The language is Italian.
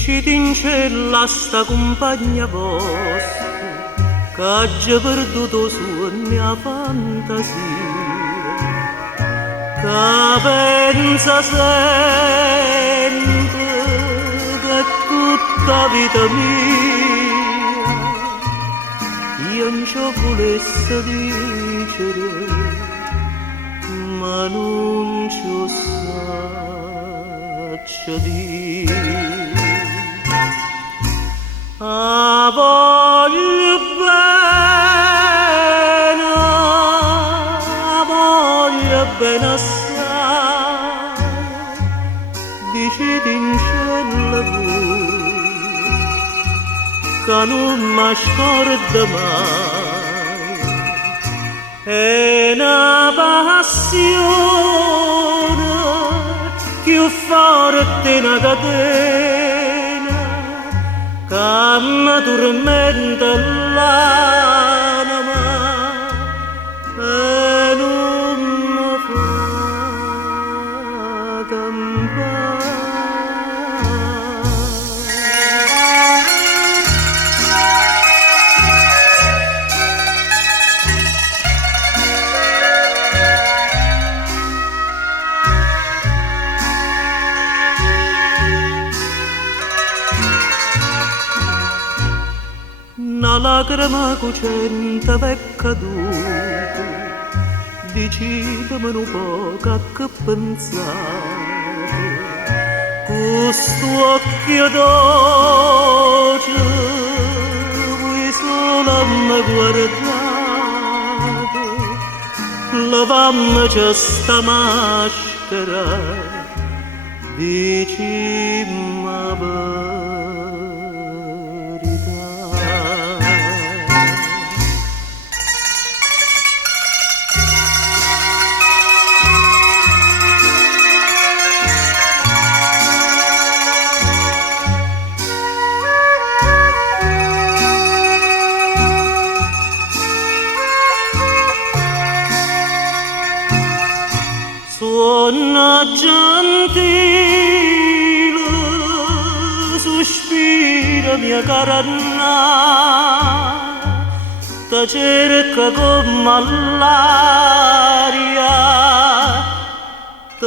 Diciti in cella sta compagna vostra che ha già perduto sogno fantasia, che pensa sempre che tutta vita mia io non ci volesse dicere, ma non ci saccio dire. Ah, voglio bene assai, diciti in cielo voi, che non mi scorda mai, è una passione più forte una catena, che mi tormenta l'anima e non mi fa campare. Una lacrima cucente v'è caduta, decidimi un po' che pensate, questo occhio dolce, voi solo mi guardate, lavammoci sta maschera, dicimmi la verità. Suona gentile, sospira mia cara Anna, ti cerca come l'aria, ti